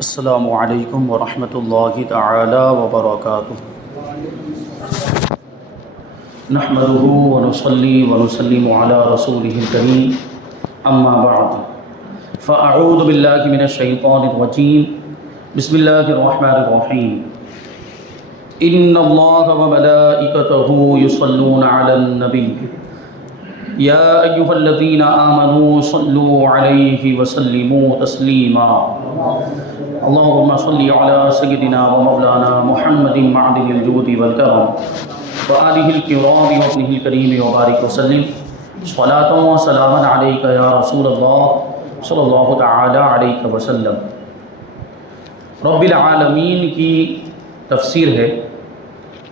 السلام علیکم ورحمۃ اللہ تعالی وبرکاتہ۔ نحمده ونصلي ونسلم على رسوله الكريم اما بعد فاعوذ باللہ من الشیطان الرجیم بسم اللہ الرحمن الرحیم ان اللہ وملائکتہ یصلون علی النبی یا ایہا الذین آمنوا صلوا علیہ وسلموا تسلیما اللهم صل على سيدنا ومولانا محمد معدن الجود والكرم وآله الكرام وابنه الكريم وبارك وسلم صلاة وسلاما عليك يا رسول الله صلی اللہ تعالی علیہ وسلم۔ رب العالمین کی تفسیر ہے۔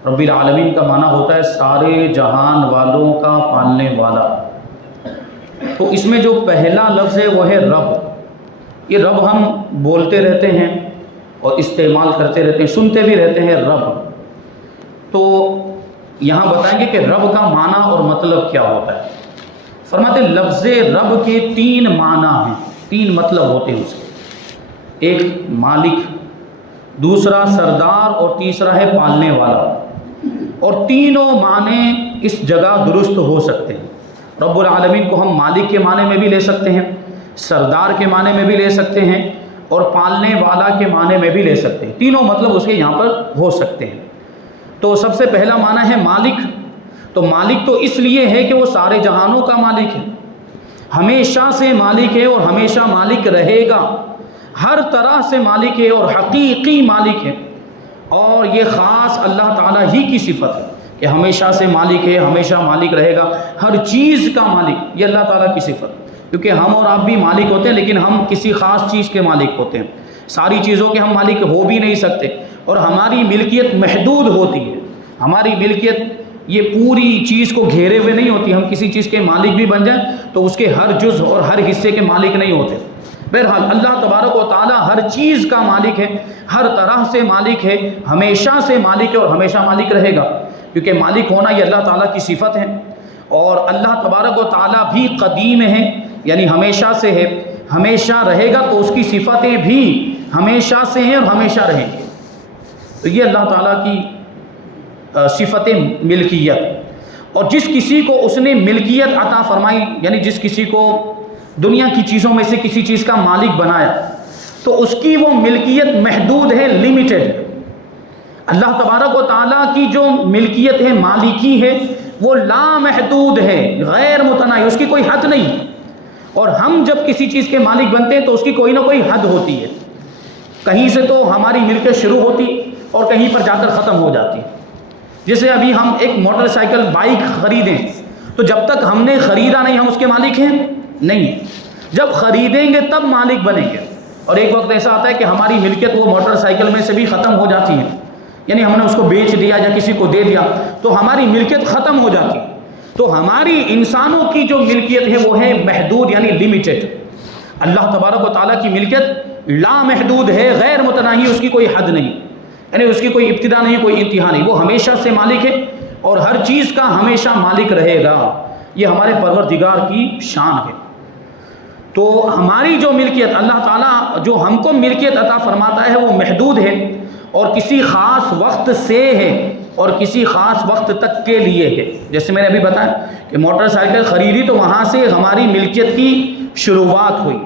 رب العالمین کا معنی ہوتا ہے سارے جہان والوں کا پالنے والا۔ تو اس میں جو پہلا لفظ ہے وہ ہے رب۔ یہ رب ہم بولتے رہتے ہیں اور استعمال کرتے رہتے ہیں، سنتے بھی رہتے ہیں رب۔ تو یہاں بتائیں گے کہ رب کا معنی اور مطلب کیا ہوتا ہے۔ فرماتے ہیں لفظ رب کے تین معنی ہیں، تین مطلب ہوتے ہیں اس کے۔ ایک مالک، دوسرا سردار اور تیسرا ہے پالنے والا۔ اور تینوں معنی اس جگہ درست ہو سکتے ہیں۔ رب العالمین کو ہم مالک کے معنی میں بھی لے سکتے ہیں، سردار کے معنی میں بھی لے سکتے ہیں، اور پالنے والا کے معنی میں بھی لے سکتے ہیں۔ تینوں مطلب اس کے یہاں پر ہو سکتے ہیں۔ تو سب سے پہلا معنی ہے مالک۔ تو مالک تو اس لیے ہے کہ وہ سارے جہانوں کا مالک ہے، ہمیشہ سے مالک ہے اور ہمیشہ مالک رہے گا، ہر طرح سے مالک ہے اور حقیقی مالک ہے۔ اور یہ خاص اللہ تعالیٰ ہی کی صفت ہے کہ ہمیشہ سے مالک ہے، ہمیشہ مالک رہے گا، ہر چیز کا مالک، یہ اللہ تعالیٰ کی صفت ہے۔ کیونکہ ہم اور آپ بھی مالک ہوتے ہیں لیکن ہم کسی خاص چیز کے مالک ہوتے ہیں، ساری چیزوں کے ہم مالک ہو بھی نہیں سکتے، اور ہماری ملکیت محدود ہوتی ہے۔ ہماری ملکیت یہ پوری چیز کو گھیرے ہوئے نہیں ہوتی، ہم کسی چیز کے مالک بھی بن جائیں تو اس کے ہر جزء اور ہر حصے کے مالک نہیں ہوتے۔ بہرحال اللہ تبارک و تعالی ہر چیز کا مالک ہے، ہر طرح سے مالک ہے، ہمیشہ سے مالک ہے اور ہمیشہ مالک رہے گا، کیونکہ مالک ہونا یہ اللہ تعالیٰ کی صفت ہے۔ اور اللہ تبارک و تعالی بھی قدیم ہے، یعنی ہمیشہ سے ہے، ہمیشہ رہے گا، تو اس کی صفتیں بھی ہمیشہ سے ہیں اور ہمیشہ رہیں گے۔ تو یہ اللہ تعالیٰ کی صفت ملکیت۔ اور جس کسی کو اس نے ملکیت عطا فرمائی، یعنی جس کسی کو دنیا کی چیزوں میں سے کسی چیز کا مالک بنایا، تو اس کی وہ ملکیت محدود ہے، لیمیٹڈ ہے۔ اللہ تبارک و تعالیٰ کی جو ملکیت ہے، مالکی ہے، وہ لامحدود ہے، غیر متناہی، اس کی کوئی حد نہیں۔ اور ہم جب کسی چیز کے مالک بنتے ہیں تو اس کی کوئی نہ کوئی حد ہوتی ہے، کہیں سے تو ہماری ملکیت شروع ہوتی اور کہیں پر جا کر ختم ہو جاتی۔ جیسے ابھی ہم ایک موٹر سائیکل بائک خریدیں تو جب تک ہم نے خریدا نہیں ہم اس کے مالک ہیں نہیں، جب خریدیں گے تب مالک بنیں گے۔ اور ایک وقت ایسا آتا ہے کہ ہماری ملکیت وہ موٹر سائیکل میں سے بھی ختم ہو جاتی ہے، یعنی ہم نے اس کو بیچ دیا یا کسی کو دے دیا تو ہماری ملکیت ختم ہو جاتی ہے۔ تو ہماری انسانوں کی جو ملکیت ہے وہ ہے محدود، یعنی لیمیٹڈ۔ اللہ تبارک و تعالیٰ کی ملکیت لامحدود ہے، غیر متناہی، اس کی کوئی حد نہیں، یعنی اس کی کوئی ابتدا نہیں، کوئی انتہا نہیں، وہ ہمیشہ سے مالک ہے اور ہر چیز کا ہمیشہ مالک رہے گا۔ یہ ہمارے پروردگار کی شان ہے۔ تو ہماری جو ملکیت اللہ تعالیٰ جو ہم کو ملکیت عطا فرماتا ہے وہ محدود ہے اور کسی خاص وقت سے ہے اور کسی خاص وقت تک کے لیے ہے۔ جیسے میں نے ابھی بتایا کہ موٹر سائیکل خریدی تو وہاں سے ہماری ملکیت کی شروعات ہوئی،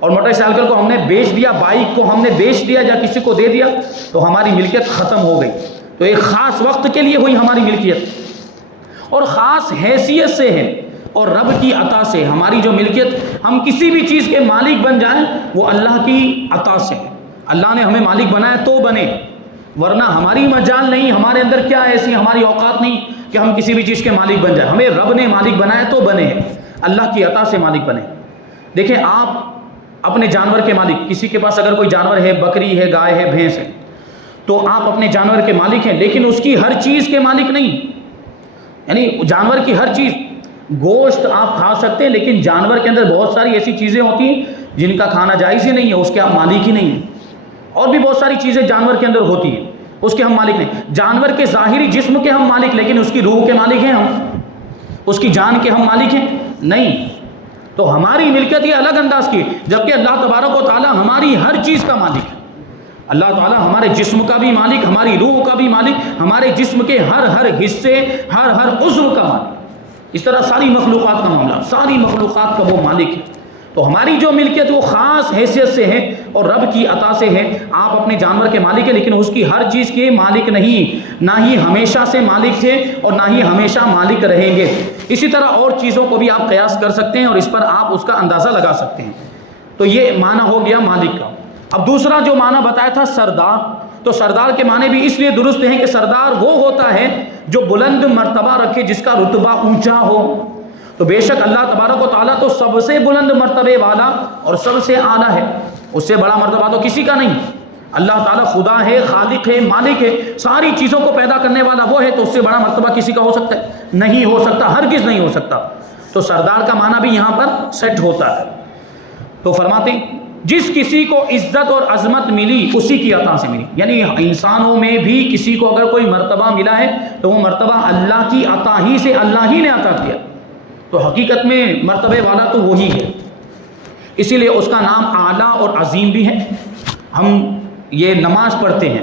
اور موٹر سائیکل کو ہم نے بیچ دیا، بائک کو ہم نے بیچ دیا یا کسی کو دے دیا تو ہماری ملکیت ختم ہو گئی۔ تو ایک خاص وقت کے لیے ہوئی ہماری ملکیت اور خاص حیثیت سے ہے، اور رب کی عطا سے ہماری جو ملکیت، ہم کسی بھی چیز کے مالک بن جائیں وہ اللہ کی عطا سے ہے۔ اللہ نے ہمیں مالک بنایا تو بنے، ورنہ ہماری مجال نہیں، ہمارے اندر کیا ایسی ہماری اوقات نہیں کہ ہم کسی بھی چیز کے مالک بن جائیں۔ ہمیں رب نے مالک بنایا تو بنے، اللہ کی عطا سے مالک بنے۔ دیکھیں آپ اپنے جانور کے مالک، کسی کے پاس اگر کوئی جانور ہے، بکری ہے، گائے ہے، بھینس ہے، تو آپ اپنے جانور کے مالک ہیں، لیکن اس کی ہر چیز کے مالک نہیں، یعنی جانور کی ہر چیز، گوشت آپ کھا سکتے ہیں لیکن جانور کے اندر بہت ساری ایسی چیزیں ہوتی ہیں جن کا کھانا جائز ہی نہیں ہے، اس کے آپ مالک ہی نہیں ہیں۔ اور بھی بہت ساری چیزیں جانور کے اندر ہوتی ہیں، اس کے ہم مالک نہیں۔ جانور کے ظاہری جسم کے ہم مالک، لیکن اس کی روح کے مالک ہیں ہم، اس کی جان کے ہم مالک ہیں نہیں۔ تو ہماری ملکیت یہ الگ انداز کی، جبکہ اللہ تبارک و تعالی ہماری ہر چیز کا مالک ہے۔ اللہ تعالیٰ ہمارے جسم کا بھی مالک، ہماری روح کا بھی مالک، ہمارے جسم کے ہر حصے، ہر عضو کا مالک، اس طرح ساری مخلوقات کا معاملہ، ساری مخلوقات کا وہ مالک ہے۔ تو ہماری جو ملکیت وہ خاص حیثیت سے ہے اور رب کی عطا سے ہے۔ آپ اپنے جانور کے مالک ہیں لیکن اس کی ہر چیز کے مالک نہیں، نہ ہی ہمیشہ سے مالک تھے اور نہ ہی ہمیشہ مالک رہیں گے۔ اسی طرح اور چیزوں کو بھی آپ قیاس کر سکتے ہیں اور اس پر آپ اس کا اندازہ لگا سکتے ہیں۔ تو یہ معنی ہو گیا مالک کا۔ اب دوسرا جو معنی بتایا تھا سردار، تو سردار کے معنی بھی اس لیے درست ہیں کہ سردار وہ ہوتا ہے جو بلند مرتبہ رکھے، جس کا رتبہ اونچا ہو۔ تو بے شک اللہ تبارک و تعالیٰ تو سب سے بلند مرتبے والا اور سب سے اعلیٰ ہے، اس سے بڑا مرتبہ تو کسی کا نہیں۔ اللہ تعالیٰ خدا ہے، خالق ہے، مالک ہے، ساری چیزوں کو پیدا کرنے والا وہ ہے، تو اس سے بڑا مرتبہ کسی کا ہو سکتا ہے؟ نہیں ہو سکتا، ہرگز نہیں ہو سکتا۔ تو سردار کا معنی بھی یہاں پر سیٹ ہوتا ہے۔ تو فرماتے ہیں جس کسی کو عزت اور عظمت ملی اسی کی عطا سے ملی، یعنی انسانوں میں بھی کسی کو اگر کوئی مرتبہ ملا ہے تو وہ مرتبہ اللہ کی عطا ہی سے، اللہ ہی نے عطا کیا۔ تو حقیقت میں مرتبے والا تو وہی ہے، اسی لیے اس کا نام اعلیٰ اور عظیم بھی ہے۔ ہم یہ نماز پڑھتے ہیں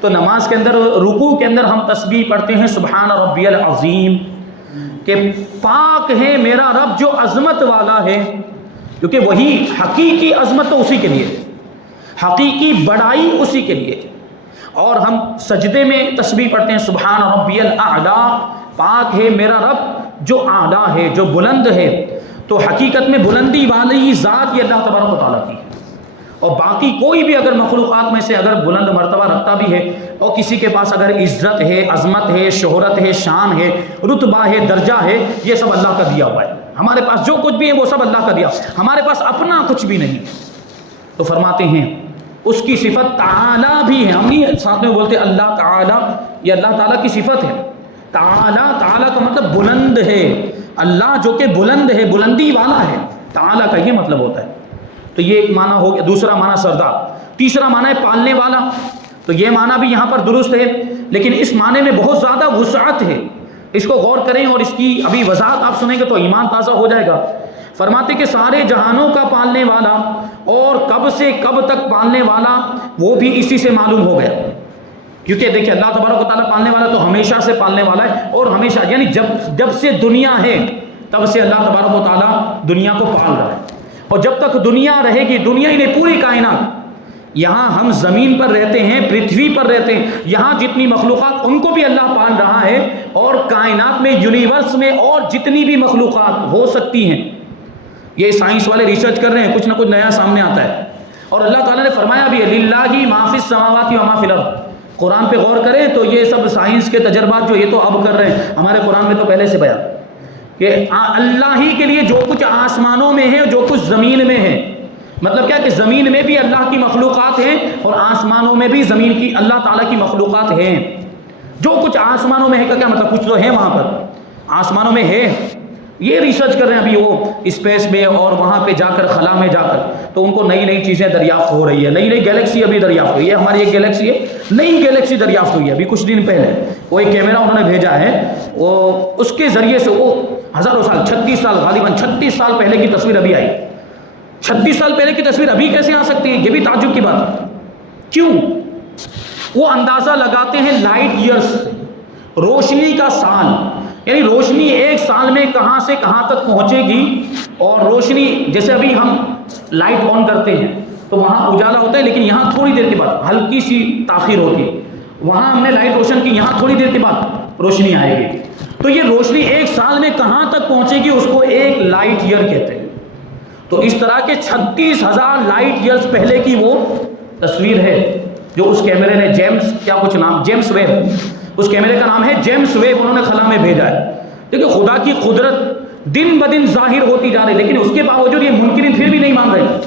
تو نماز کے اندر رکوع کے اندر ہم تسبیح پڑھتے ہیں سبحان ربی العظیم، کہ پاک ہے میرا رب جو عظمت والا ہے، کیونکہ وہی حقیقی عظمت تو اسی کے لیے، حقیقی بڑائی اسی کے لیے۔ اور ہم سجدے میں تسبیح پڑھتے ہیں سبحان ربی الاعلیٰ، پاک ہے میرا رب جو اعلیٰ ہے، جو بلند ہے۔ تو حقیقت میں بلندی والی ذات یہ اللہ تبارک و تعالیٰ کی ہے، اور باقی کوئی بھی اگر مخلوقات میں سے اگر بلند مرتبہ رکھتا بھی ہے اور کسی کے پاس اگر عزت ہے، عظمت ہے، شہرت ہے، شان ہے، رتبہ ہے، درجہ ہے، یہ سب اللہ کا دیا ہوا ہے۔ ہمارے پاس جو کچھ بھی ہے وہ سب اللہ کا دیا، ہمارے پاس اپنا کچھ بھی نہیں۔ تو فرماتے ہیں اس کی صفت تعالیٰ بھی ہے، ہم نہیں ساتھ میں بولتے اللہ تعالیٰ، یہ اللہ تعالیٰ کی صفت ہے۔ تعالیٰ، تعالیٰ کا مطلب بلند ہے، اللہ جو کہ بلند ہے، بلندی والا ہے، تعالیٰ کا یہ مطلب ہوتا ہے۔ تو یہ ایک معنی ہو گیا، دوسرا معنی سردار۔ تیسرا معنی ہے پالنے والا، تو یہ معنی بھی یہاں پر درست ہے، لیکن اس معنی میں بہت زیادہ وسعت ہے، اس کو غور کریں اور اس کی ابھی وضاحت آپ سنیں گے تو ایمان تازہ ہو جائے گا۔ فرماتے کہ سارے جہانوں کا پالنے والا اور کب سے کب تک پالنے والا وہ بھی اسی سے معلوم ہو گیا، کیونکہ دیکھیں اللہ تبارک و تعالیٰ پالنے والا تو ہمیشہ سے پالنے والا ہے، اور ہمیشہ یعنی جب سے دنیا ہے تب سے اللہ تبارک و تعالیٰ دنیا کو پال رہا ہے، اور جب تک دنیا رہے گی، دنیا ہی نہیں پوری کائنات، یہاں ہم زمین پر رہتے ہیں، پرتھوی پر رہتے ہیں، یہاں جتنی مخلوقات ان کو بھی اللہ پال رہا ہے، اور کائنات میں، یونیورس میں اور جتنی بھی مخلوقات ہو سکتی ہیں، یہ سائنس والے ریسرچ کر رہے ہیں، کچھ نہ کچھ نیا سامنے آتا ہے۔ اور اللہ تعالیٰ نے فرمایا بھی ہے للہ ما فی السماوات و ما فی الارض، قرآن پہ غور کریں تو یہ سب سائنس کے تجربات جو یہ تو اب کر رہے ہیں، ہمارے قرآن میں تو پہلے سے بیان کہ اللہ ہی کے لیے جو کچھ آسمانوں میں ہے، جو کچھ زمین میں ہے، مطلب کیا کہ زمین میں بھی اللہ کی مخلوقات ہیں اور آسمانوں میں بھی زمین کی اللہ تعالیٰ کی مخلوقات ہیں۔ جو کچھ آسمانوں میں ہے کا کیا مطلب؟ کچھ تو ہے وہاں پر، آسمانوں میں ہے، یہ ریسرچ کر رہے ہیں ابھی وہ اسپیس میں اور وہاں پہ جا کر، خلا میں جا کر، تو ان کو نئی نئی چیزیں دریافت ہو رہی ہے، نئی نئی گیلیکسی ابھی دریافت ہوئی ہے، ہماری ایک گیلیکسی ہے، نئی گیلیکسی دریافت ہوئی ہے ابھی کچھ دن پہلے، وہ ایک کیمرہ انہوں نے بھیجا ہے، وہ اس کے ذریعے سے وہ ہزاروں سال، 36 سال، غالباً 36 سال پہلے کی تصویر ابھی آئی۔ 36 سال پہلے کی تصویر ابھی کیسے آ سکتی ہے؟ یہ بھی تعجب کی بات ہے۔ کیوں؟ وہ اندازہ لگاتے ہیں لائٹ ایئرس، روشنی کا سال، یعنی روشنی ایک سال میں کہاں سے کہاں تک پہنچے گی، اور روشنی جیسے ابھی ہم لائٹ آن کرتے ہیں تو وہاں اجالا ہوتا ہے، لیکن یہاں تھوڑی دیر کے بعد ہلکی سی تاخیر ہوتی ہے، وہاں ہم نے لائٹ روشن کی، یہاں تھوڑی دیر کے بعد روشنی آئے گی، تو یہ روشنی ایک سال میں کہاں تک پہنچے گی اس کو ایک لائٹ ایئر کہتے ہیں۔ تو اس طرح کے 36,000 لائٹ ایئرز پہلے کی وہ تصویر ہے جو اس کیمرے نے جیمس ویب، اس کیمرے کا نام ہے جیمس ویب، انہوں نے خلا میں بھیجا ہے۔ دیکھیں خدا کی قدرت دن بدن ظاہر ہوتی جا رہی، لیکن اس کے باوجود یہ منکرین پھر بھی نہیں مان رہے،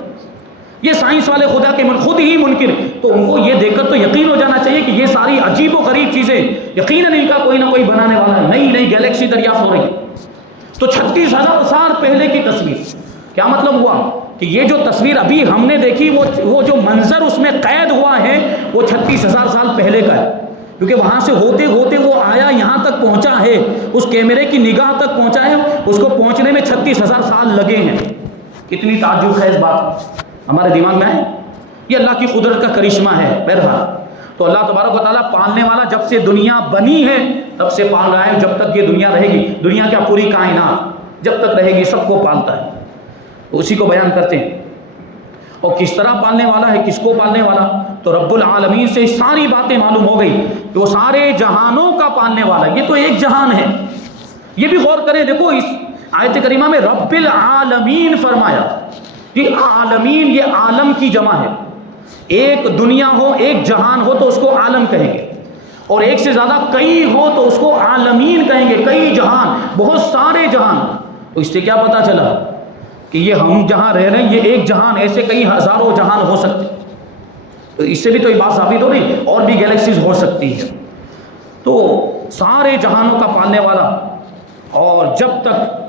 یہ سائنس والے خدا کے خود ہی منکر، تو ان کو یہ دیکھ کر تو یقین ہو جانا چاہیے کہ یہ ساری عجیب و غریب چیزیں یقیناً ان کا کوئی نہ کوئی بنانے والا ہے، نئی نئی گیلیکسی دریافت ہو رہی ہے۔ تو 36,000 سال پہلے کی تصویر، کیا مطلب ہوا کہ یہ جو تصویر ابھی ہم نے دیکھی وہ جو منظر اس میں قید ہوا ہے وہ 36,000 سال پہلے کا ہے، کیونکہ وہاں سے ہوتے ہوتے وہ آیا یہاں تک پہنچا ہے، اس کیمرے کی نگاہ تک پہنچا ہے، اس کو پہنچنے میں 36,000 سال لگے ہیں۔ کتنی تعجب ہے اس بات، ہمارے دماغ میں ہے یہ اللہ کی قدرت کا کرشمہ ہے۔ بہرحال تو اللہ تبارک و تعالیٰ پالنے والا جب سے دنیا بنی ہے تب سے پال رہا ہے، جب تک یہ دنیا رہے گی، دنیا کیا پوری کائنات جب تک رہے گی سب کو پالتا ہے، تو اسی کو بیان کرتے ہیں۔ اور کس طرح پالنے والا ہے، کس کو پالنے والا، تو رب العالمین سے ساری باتیں معلوم ہو گئی کہ وہ سارے جہانوں کا پالنے والا ہے۔ یہ تو ایک جہان ہے، یہ بھی غور کریں، دیکھو اس آیت کریمہ میں رب العالمین فرمایا کہ عالمین یہ عالم کی جمع ہے، ایک دنیا ہو ایک جہان ہو تو اس کو عالم کہیں گے، اور ایک سے زیادہ کئی ہو تو اس کو عالمین کہیں گے، کئی جہان، بہت سارے جہان۔ تو اس سے کیا پتا چلا کہ یہ ہم جہاں رہ رہے ہیں یہ ایک جہان، ایسے کئی ہزاروں جہان ہو سکتے، تو اس سے بھی تو یہ بات ثابت ہو رہی، اور بھی گیلیکسیز ہو سکتی ہے۔ تو سارے جہانوں کا پالنے والا، اور جب تک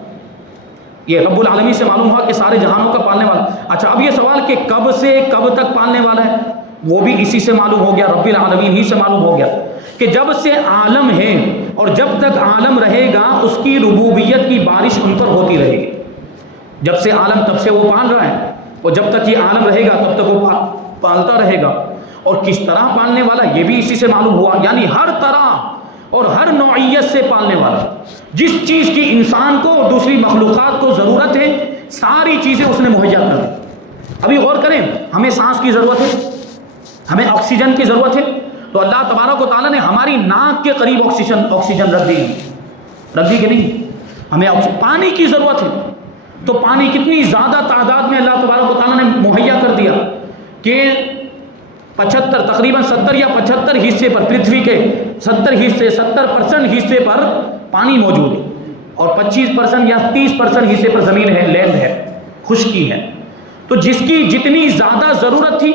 یہ رب العالمین سے معلوم ہوا کہ سارے جہانوں کا پالنے والا۔ اچھا اب یہ سوال کہ کب سے کب تک پالنے والا ہے، وہ بھی اسی سے معلوم ہو گیا، رب العالمین ہی سے معلوم ہو گیا کہ جب سے عالم ہے اور جب تک عالم رہے گا اس کی ربوبیت کی بارش ان پر ہوتی رہے گی۔ جب سے عالم تب سے وہ پال رہا ہے، اور جب تک یہ عالم رہے گا تب تک وہ پالتا رہے گا۔ اور کس طرح پالنے والا یہ بھی اسی سے معلوم ہوا، یعنی ہر طرح اور ہر نوعیت سے پالنے والا، جس چیز کی انسان کو اور دوسری مخلوقات کو ضرورت ہے ساری چیزیں اس نے مہیا کر دی۔ ابھی غور کریں، ہمیں سانس کی ضرورت ہے، ہمیں آکسیجن کی ضرورت ہے، تو اللہ تبارک و تعالیٰ نے ہماری ناک کے قریب آکسیجن رکھ دی کہ نہیں؟ ہمیں پانی کی ضرورت ہے، تو پانی کتنی زیادہ تعداد میں اللہ تبارک و تعالیٰ نے مہیا کر دیا کہ 75 تقریباً 70 یا 75 حصے پر، پرتھوی کے 70% حصے پر پانی موجود ہے، اور 25% یا 30% حصے پر زمین ہے، لینڈ ہے، خشکی ہے۔ تو جس کی جتنی زیادہ ضرورت تھی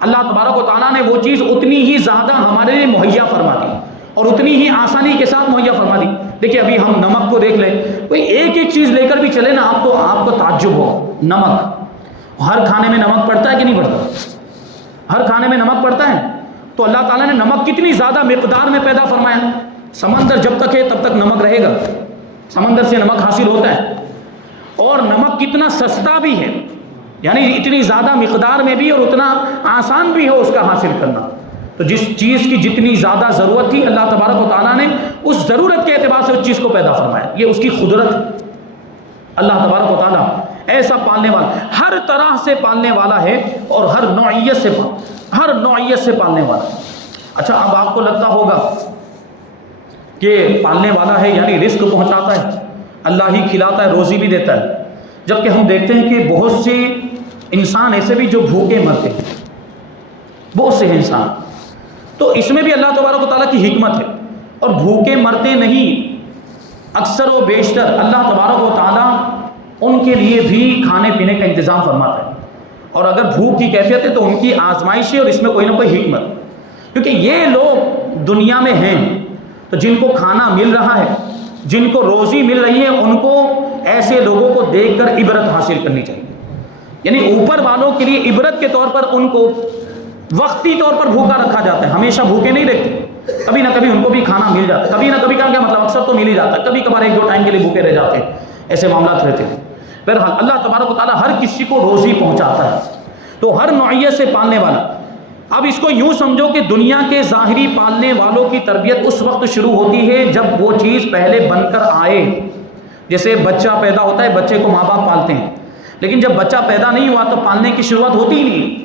اللہ تبارک و تعالیٰ نے وہ چیز اتنی ہی زیادہ ہمارے لیے مہیا فرما دی، اور اتنی ہی آسانی کے ساتھ مہیا فرما دی۔ دیکھیں ابھی ہم نمک کو دیکھ لیں، کوئی ایک ایک چیز لے کر بھی چلے نا آپ کو تعجب ہو۔ نمک، ہر کھانے میں نمک پڑتا ہے کہ نہیں پڑتا؟ ہر کھانے میں نمک پڑتا ہے، تو اللہ تعالیٰ نے نمک کتنی زیادہ مقدار میں پیدا فرمایا۔ سمندر جب تک ہے تب تک نمک رہے گا، سمندر سے نمک حاصل ہوتا ہے، اور نمک کتنا سستا بھی ہے، یعنی اتنی زیادہ مقدار میں بھی اور اتنا آسان بھی ہو اس کا حاصل کرنا۔ تو جس چیز کی جتنی زیادہ ضرورت تھی اللہ تبارک و تعالیٰ نے اس ضرورت کے اعتبار سے اس چیز کو پیدا فرمایا، یہ اس کی قدرت ہے۔ اللہ تبارک و تعالیٰ ایسا پالنے والا، ہر طرح سے پالنے والا ہے، اور ہر نوعیت سے پالنے والا۔ اچھا اب آپ کو لگتا ہوگا کہ پالنے والا ہے یعنی رزق پہنچاتا ہے، اللہ ہی کھلاتا ہے، روزی بھی دیتا ہے، جبکہ ہم دیکھتے ہیں کہ بہت سے انسان ایسے بھی جو بھوکے مرتے ہیں، بہت سے انسان، تو اس میں بھی اللہ تبارک و تعالیٰ کی حکمت ہے، اور بھوکے مرتے نہیں، اکثر و بیشتر اللہ تبارک و تعالیٰ ان کے لیے بھی کھانے پینے کا انتظام فرماتا ہے، اور اگر بھوک کی کیفیت ہے تو ان کی آزمائش ہے، اور اس میں کوئی نہ کوئی حکمت، کیونکہ یہ لوگ دنیا میں ہیں تو جن کو کھانا مل رہا ہے، جن کو روزی مل رہی ہے، ان کو ایسے لوگوں کو دیکھ کر عبرت حاصل کرنی چاہیے، یعنی اوپر والوں کے لیے عبرت کے طور پر ان کو وقتی طور پر بھوکا رکھا جاتا ہے، ہمیشہ بھوکے نہیں رہتے، کبھی نہ کبھی ان کو بھی کھانا مل جاتا ہے، کبھی نہ کبھی کا کیا مطلب اکثر تو مل ہی جاتا ہے، کبھی کبھار ایک دو ٹائم کے لیے بھوکے رہ جاتے ہیں، ایسے معاملات رہتے ہیں۔ بہرحال اللہ تبارک و تعالیٰ ہر کسی کو روزی پہنچاتا ہے، تو ہر نوعیت سے پالنے والا۔ اب اس کو یوں سمجھو کہ دنیا کے ظاہری پالنے والوں کی تربیت اس وقت شروع ہوتی ہے جب وہ چیز پہلے بن کر آئے، جیسے بچہ پیدا ہوتا ہے، بچے کو ماں باپ پالتے ہیں، لیکن جب بچہ پیدا نہیں ہوا تو پالنے کی شروعات ہوتی ہی نہیں۔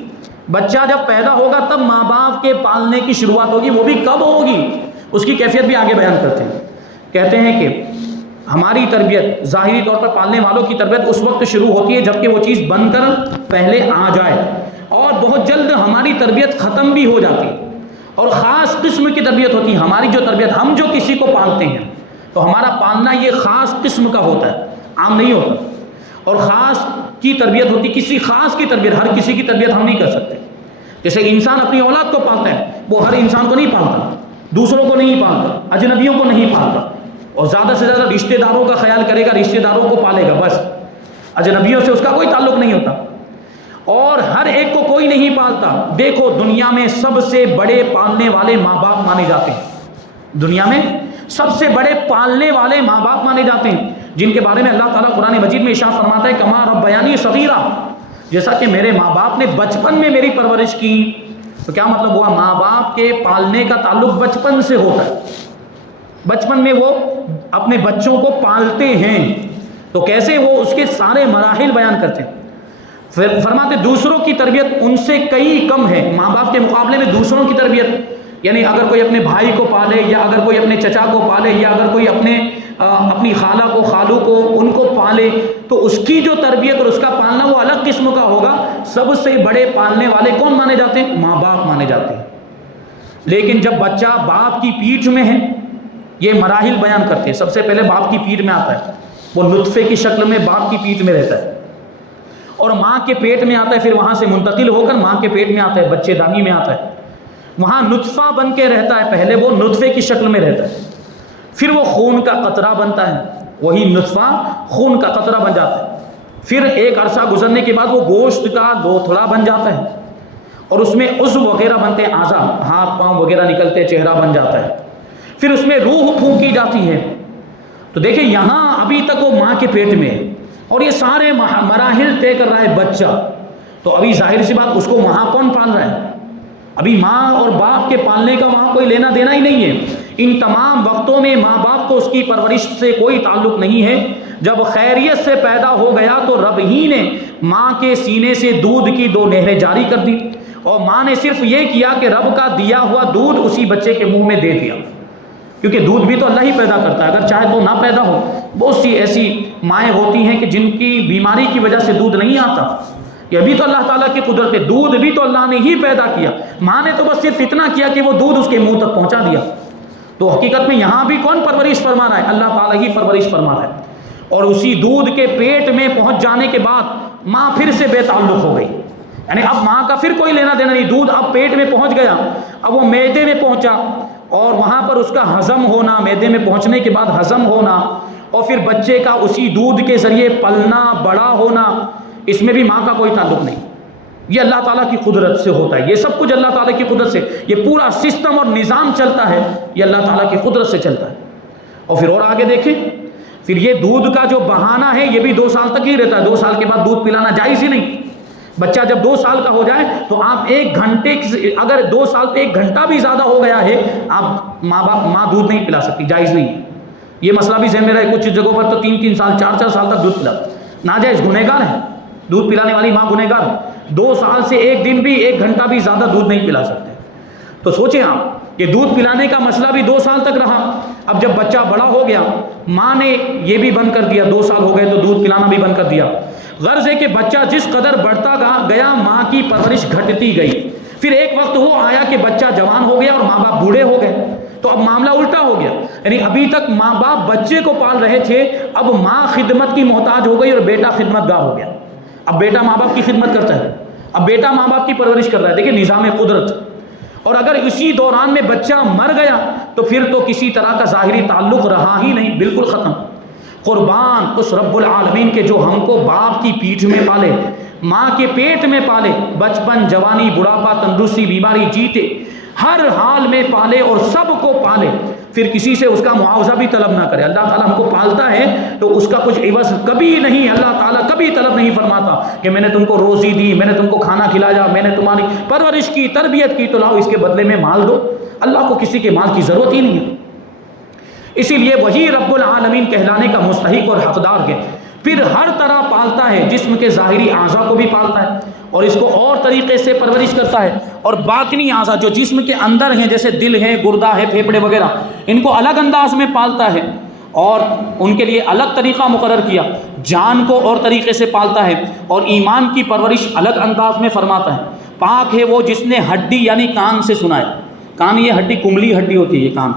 بچہ جب پیدا ہوگا تب ماں باپ کے پالنے کی شروعات ہوگی، وہ بھی کب ہوگی اس کی کیفیت بھی آگے بیان کرتے ہیں۔ کہتے ہیں کہ ہماری تربیت، ظاہری طور پر پالنے والوں کی تربیت اس وقت شروع ہوتی ہے جبکہ وہ چیز بن کر پہلے آ جائے، اور بہت جلد ہماری تربیت ختم بھی ہو جاتی ہے، اور خاص قسم کی تربیت ہوتی ہے۔ ہماری جو تربیت، ہم جو کسی کو پالتے ہیں تو ہمارا پالنا یہ خاص قسم کا ہوتا ہے، عام نہیں ہوتا، اور خاص کی تربیت ہوتی، کسی خاص کی تربیت، ہر کسی کی تربیت ہم نہیں کر سکتے۔ جیسے انسان اپنی اولاد کو پالتا ہے، وہ ہر انسان کو نہیں پالتا، دوسروں کو نہیں پالتا، اجنبیوں کو نہیں پالتا، اور زیادہ سے زیادہ رشتہ داروں کا خیال کرے گا، رشتہ داروں کو پالے گا، بس اجنبیوں سے اس کا کوئی تعلق نہیں ہوتا، اور ہر ایک کو کوئی نہیں پالتا۔ دیکھو دنیا میں سب سے بڑے پالنے والے ماں باپ مانے جاتے ہیں، دنیا میں سب سے بڑے پالنے والے ماں باپ مانے جاتے ہیں، جن کے بارے میں اللہ تعالیٰ قرآن مجید میں ارشاد فرماتا ہے کما ربیانی صغیرا، جیسا کہ میرے ماں باپ نے بچپن میں میری پرورش کی، تو کیا مطلب ہوا؟ ماں باپ کے پالنے کا تعلق بچپن سے ہوتا ہے، بچپن میں وہ اپنے بچوں کو پالتے ہیں، تو کیسے وہ اس کے سارے مراحل بیان کرتے ہیں۔ پھر فرماتے دوسروں کی تربیت ان سے کئی کم ہے، ماں باپ کے مقابلے میں دوسروں کی تربیت، یعنی اگر کوئی اپنے بھائی کو پالے، یا اگر کوئی اپنے چچا کو پالے، یا اگر کوئی اپنی خالہ کو، خالو کو، ان کو پالے، تو اس کی جو تربیت اور اس کا پالنا وہ الگ قسم کا ہوگا۔ سب سے بڑے پالنے والے کون مانے جاتے ہیں؟ ماں باپ مانے جاتے ہیں۔ لیکن جب بچہ باپ کی پیٹھ میں ہے، یہ مراحل بیان کرتے ہیں۔ سب سے پہلے باپ کی پیٹھ میں آتا ہے، وہ نطفے کی شکل میں باپ کی پیٹھ میں رہتا ہے، اور ماں کے پیٹ میں آتا ہے، پھر وہاں سے منتقل ہو کر ماں کے پیٹ میں آتا ہے، بچے دانی میں آتا ہے، وہاں نطفہ بن کے رہتا ہے، پہلے وہ نطفے کی شکل میں رہتا ہے، پھر وہ خون کا قطرہ بنتا ہے، وہی نطفہ خون کا قطرہ بن جاتا ہے، پھر ایک عرصہ گزرنے کے بعد وہ گوشت کا لوتھڑا بن جاتا ہے، اور اس میں عضو وغیرہ بنتے ہیں، اعضاء، ہاتھ پاؤں وغیرہ نکلتے ہیں، چہرہ بن جاتا ہے، پھر اس میں روح پھونکی جاتی ہے۔ تو دیکھیں یہاں ابھی تک وہ ماں کے پیٹ میں ہے، اور یہ سارے مراحل طے کر رہا ہے بچہ، تو ابھی ظاہر سی بات اس کو وہاں کون پال رہا ہے؟ ابھی ماں اور باپ کے پالنے کا وہاں کوئی لینا دینا ہی نہیں ہے۔ ان تمام وقتوں میں ماں باپ کو اس کی پرورش سے کوئی تعلق نہیں ہے۔ جب خیریت سے پیدا ہو گیا تو رب ہی نے ماں کے سینے سے دودھ کی 2 نہریں جاری کر دی، اور ماں نے صرف یہ کیا کہ رب کا دیا ہوا دودھ اسی بچے کے منہ میں دے دیا، کیونکہ دودھ بھی تو اللہ ہی پیدا کرتا ہے، اگر چاہے تو نہ پیدا ہو۔ بہت سی ایسی مائیں ہوتی ہیں کہ جن کی بیماری کی وجہ سے دودھ نہیں آتا، یہ بھی تو اللہ تعالیٰ کی قدرت ہے، دودھ بھی تو اللہ نے ہی پیدا کیا، ماں نے تو بس صرف اتنا کیا کہ وہ دودھ اس کے منہ تک پہنچا دیا۔ تو حقیقت میں یہاں بھی کون پرورش فرما رہا ہے؟ اللہ تعالیٰ ہی پرورش فرما رہا ہے، اور اسی دودھ کے پیٹ میں پہنچ جانے کے بعد ماں پھر سے بے تعلق ہو گئی، یعنی اب ماں کا پھر کوئی لینا دینا نہیں، دودھ اب پیٹ میں پہنچ گیا، اب وہ معدے میں پہنچا، اور وہاں پر اس کا ہضم ہونا، معدے میں پہنچنے کے بعد ہضم ہونا، اور پھر بچے کا اسی دودھ کے ذریعے پلنا، بڑا ہونا، اس میں بھی ماں کا کوئی تعلق نہیں۔ یہ اللہ تعالیٰ کی قدرت سے ہوتا ہے، یہ سب کچھ اللہ تعالیٰ کی قدرت سے، یہ پورا سسٹم اور نظام چلتا ہے، یہ اللہ تعالیٰ کی قدرت سے چلتا ہے۔ اور پھر اور آگے دیکھیں، پھر یہ دودھ کا جو بہانہ ہے یہ بھی 2 سال تک ہی رہتا ہے، 2 سال کے بعد دودھ پلانا جائز ہی نہیں۔ بچہ جب 2 سال کا ہو جائے تو آپ 1 گھنٹے، اگر 2 سال پہ 1 گھنٹہ بھی زیادہ ہو گیا ہے، آپ ماں دودھ نہیں پلا سکتی، جائز نہیں ہے۔ یہ مسئلہ بھی ذہن میں رہے، کچھ جگہوں پر تو 3 سال 4 سال تک دودھ پلا، ناجائز، گنہگار ہے، دودھ پلانے والی ماں گنہگار، 2 سال سے 1 دن بھی 1 گھنٹہ بھی زیادہ دودھ نہیں پلا سکتے۔ تو سوچیں آپ کہ دودھ پلانے کا مسئلہ بھی 2 سال تک رہا، اب جب بچہ بڑا ہو گیا، ماں نے یہ بھی بند کر دیا، 2 سال ہو گئے تو دودھ پلانا بھی بند کر دیا۔ غرض ہے کہ بچہ جس قدر بڑھتا گیا ماں کی پرورش گھٹتی گئی، پھر ایک وقت وہ آیا کہ بچہ جوان ہو گیا اور ماں باپ بوڑھے ہو گئے، تو اب معاملہ الٹا ہو گیا، یعنی ابھی تک ماں باپ بچے کو پال رہے تھے، اب ماں خدمت کی محتاج ہو گئی اور بیٹا خدمت گار ہو گیا۔ اب بیٹا ماں باپ کی خدمت کرتا ہے، اب بیٹا ماں باپ کی پرورش کر رہا ہے، دیکھیں نظام قدرت۔ اور اگر اسی دوران میں بچہ مر گیا تو پھر تو کسی طرح کا ظاہری تعلق رہا ہی نہیں، بالکل ختم۔ قربان اس رب العالمین کے جو ہم کو باپ کی پیٹھ میں پالے، ماں کے پیٹ میں پالے، بچپن، جوانی، بڑھاپا، تندرستی، بیماری، جیتے، ہر حال میں پالے اور سب کو پالے، پھر کسی سے اس کا معاوضہ بھی طلب نہ کرے۔ اللہ تعالیٰ ہم کو پالتا ہے تو اس کا کچھ عوض کبھی نہیں، اللہ تعالیٰ کبھی طلب نہیں فرماتا کہ میں نے تم کو روزی دی، میں نے تم کو کھانا کھلایا، میں نے تمہاری پرورش کی، تربیت کی، تو لاؤ اس کے بدلے میں مال دو۔ اللہ کو کسی کے مال کی ضرورت ہی نہیں ہے، اسی لیے وہی رب العالمین کہلانے کا مستحق اور حقدار ہے۔ پھر ہر طرح پالتا ہے، جسم کے ظاہری اعضاء کو بھی پالتا ہے اور اس کو اور طریقے سے پرورش کرتا ہے، اور باطنی اعضاء جو جسم کے اندر ہیں جیسے دل ہے، گردہ ہے، پھیپھڑے وغیرہ، ان کو الگ انداز میں پالتا ہے اور ان کے لیے الگ طریقہ مقرر کیا، جان کو اور طریقے سے پالتا ہے اور ایمان کی پرورش الگ انداز میں فرماتا ہے۔ پاک ہے وہ جس نے ہڈی یعنی کان سے سنا ہے، کان یہ ہڈی کملی ہڈی ہوتی ہے، یہ کان،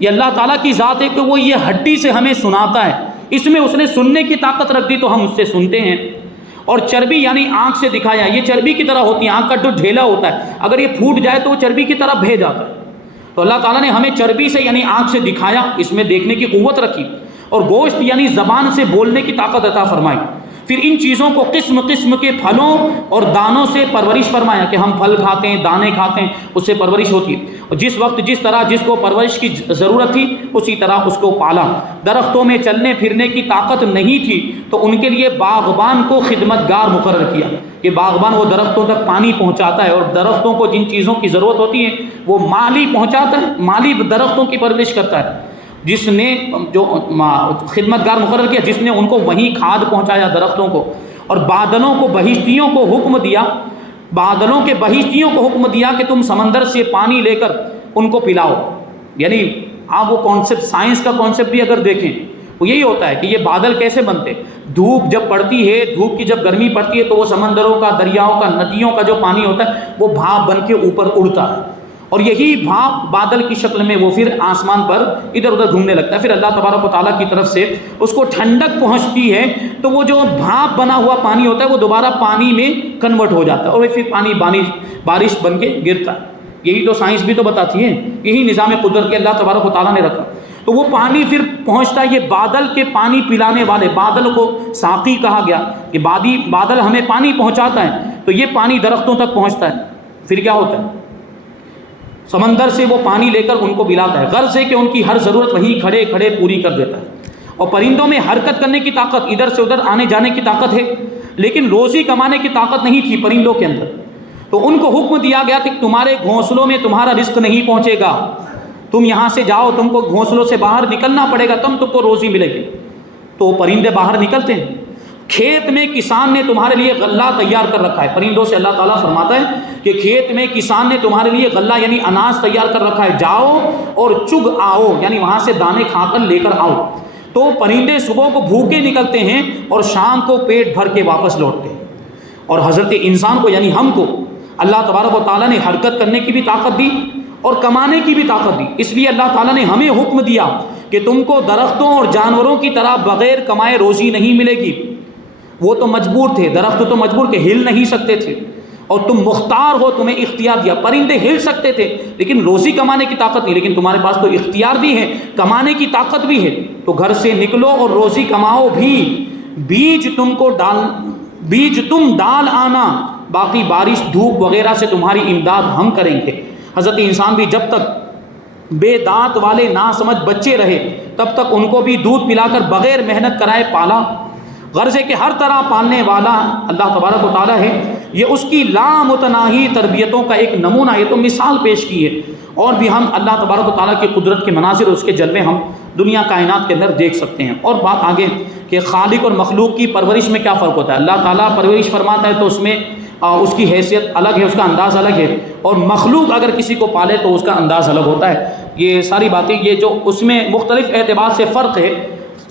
یہ اللہ تعالیٰ کی ذات ہے کہ وہ یہ ہڈی سے ہمیں سناتا ہے، اس میں اس نے سننے کی طاقت رکھ دی تو ہم اس سے سنتے ہیں۔ اور چربی یعنی آنکھ سے دکھایا، یہ چربی کی طرح ہوتی ہے، آنکھ کا جو ڈھیلا ہوتا ہے اگر یہ پھوٹ جائے تو وہ چربی کی طرح بہہ جاتا ہے، تو اللہ تعالیٰ نے ہمیں چربی سے یعنی آنکھ سے دکھایا، اس میں دیکھنے کی قوت رکھی، اور گوشت یعنی زبان سے بولنے کی طاقت عطا فرمائی۔ پھر ان چیزوں کو قسم قسم کے پھلوں اور دانوں سے پرورش فرمایا کہ ہم پھل کھاتے ہیں، دانے کھاتے ہیں، اس سے پرورش ہوتی ہے، اور جس وقت جس طرح جس کو پرورش کی ضرورت تھی اسی طرح اس کو پالا۔ درختوں میں چلنے پھرنے کی طاقت نہیں تھی تو ان کے لیے باغبان کو خدمتگار مقرر کیا کہ باغبان وہ درختوں تک پانی پہنچاتا ہے، اور درختوں کو جن چیزوں کی ضرورت ہوتی ہے وہ مالی پہنچاتا ہے، مالی درختوں کی پرورش کرتا ہے، جس نے جو خدمتگار مقرر کیا، جس نے ان کو وہیں کھاد پہنچایا درختوں کو، اور بادلوں کو بہشتیوں کو حکم دیا، بادلوں کے بہشتیوں کو حکم دیا کہ تم سمندر سے پانی لے کر ان کو پلاؤ۔ یعنی آپ وہ کانسیپٹ، سائنس کا کانسیپٹ بھی اگر دیکھیں وہ یہی ہوتا ہے کہ یہ بادل کیسے بنتے، دھوپ جب پڑتی ہے، دھوپ کی جب گرمی پڑتی ہے تو وہ سمندروں کا، دریاؤں کا، ندیوں کا جو پانی ہوتا ہے وہ بھاپ بن کے اوپر اڑتا ہے، اور یہی بھاپ بادل کی شکل میں وہ پھر آسمان پر ادھر ادھر گھومنے لگتا ہے۔ پھر اللہ تبارک و تعالیٰ کی طرف سے اس کو ٹھنڈک پہنچتی ہے تو وہ جو بھاپ بنا ہوا پانی ہوتا ہے وہ دوبارہ پانی میں کنورٹ ہو جاتا ہے، اور پھر پانی بارش بن کے گرتا ہے۔ یہی تو سائنس بھی تو بتاتی ہے، یہی نظام قدرت کے اللہ تبارک و تعالیٰ نے رکھا۔ تو وہ پانی پھر پہنچتا ہے، یہ بادل کے پانی پلانے والے، بادل کو ساقی کہا گیا کہ بادل ہمیں پانی پہنچاتا ہے، تو یہ پانی درختوں تک پہنچتا ہے۔ پھر کیا ہوتا ہے، سمندر سے وہ پانی لے کر ان کو پلاتا ہے، غرض ہے کہ ان کی ہر ضرورت وہیں کھڑے کھڑے پوری کر دیتا ہے۔ اور پرندوں میں حرکت کرنے کی طاقت، ادھر سے ادھر آنے جانے کی طاقت ہے، لیکن روزی کمانے کی طاقت نہیں تھی پرندوں کے اندر، تو ان کو حکم دیا گیا کہ تمہارے گھونسلوں میں تمہارا رزق نہیں پہنچے گا، تم یہاں سے جاؤ، تم کو گھونسلوں سے باہر نکلنا پڑے گا، تم کو روزی ملے گی۔ تو پرندے باہر نکلتے ہیں، کھیت میں کسان نے تمہارے لیے غلہ تیار کر رکھا ہے۔ پرندوں سے اللہ تعالیٰ فرماتا ہے کہ کھیت میں کسان نے تمہارے لیے غلہ یعنی اناج تیار کر رکھا ہے، جاؤ اور چگ آؤ، یعنی وہاں سے دانے کھا کر لے کر آؤ۔ تو پرندے صبح کو بھوکے نکلتے ہیں اور شام کو پیٹ بھر کے واپس لوٹتے ہیں۔ اور حضرت انسان کو یعنی ہم کو اللہ تبارک و تعالیٰ نے حرکت کرنے کی بھی طاقت دی اور کمانے کی بھی طاقت دی، اس لیے اللہ تعالیٰ نے ہمیں حکم دیا کہ تم کو درختوں اور جانوروں کی طرح بغیر کمائے روزی نہیں ملے گی۔ وہ تو مجبور تھے، درخت تو مجبور کہ ہل نہیں سکتے تھے، اور تم مختار ہو، تمہیں اختیار دیا۔ پرندے ہل سکتے تھے لیکن روزی کمانے کی طاقت نہیں، لیکن تمہارے پاس تو اختیار بھی ہے، کمانے کی طاقت بھی ہے، تو گھر سے نکلو اور روزی کماؤ بھی۔ بیج تم ڈال آنا، باقی بارش دھوپ وغیرہ سے تمہاری امداد ہم کریں گے۔ حضرت انسان بھی جب تک بے دانت والے ناسمجھ بچے رہے تب تک ان کو بھی دودھ پلا کر بغیر محنت کرائے پالا۔ غرض ہے کہ ہر طرح پالنے والا اللہ تبارک و تعالیٰ ہے، یہ اس کی لامتناہی تربیتوں کا ایک نمونہ، یہ تو مثال پیش کی ہے، اور بھی ہم اللہ تبارک و تعالیٰ کی قدرت کے مناظر، اس کے جلوے ہم دنیا کائنات کے اندر دیکھ سکتے ہیں۔ اور بات آگے کہ خالق اور مخلوق کی پرورش میں کیا فرق ہوتا ہے۔ اللہ تعالیٰ پرورش فرماتا ہے تو اس میں اس کی حیثیت الگ ہے، اس کا انداز الگ ہے، اور مخلوق اگر کسی کو پالے تو اس کا انداز الگ ہوتا ہے۔ یہ ساری باتیں، یہ جو اس میں مختلف اعتبار سے فرق ہے،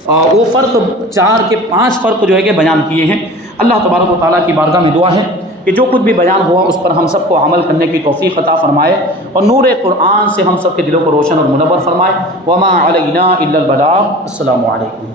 وہ فرق 4 کے 5 فرق جو ہے کہ بیان کیے ہیں۔ اللہ تبارک و تعالیٰ کی بارگاہ میں دعا ہے کہ جو کچھ بھی بیان ہوا اس پر ہم سب کو عمل کرنے کی توفیق عطا فرمائے، اور نور قرآن سے ہم سب کے دلوں کو روشن اور منور فرمائے۔ وما علینا الا البلاغ۔ السلام علیکم۔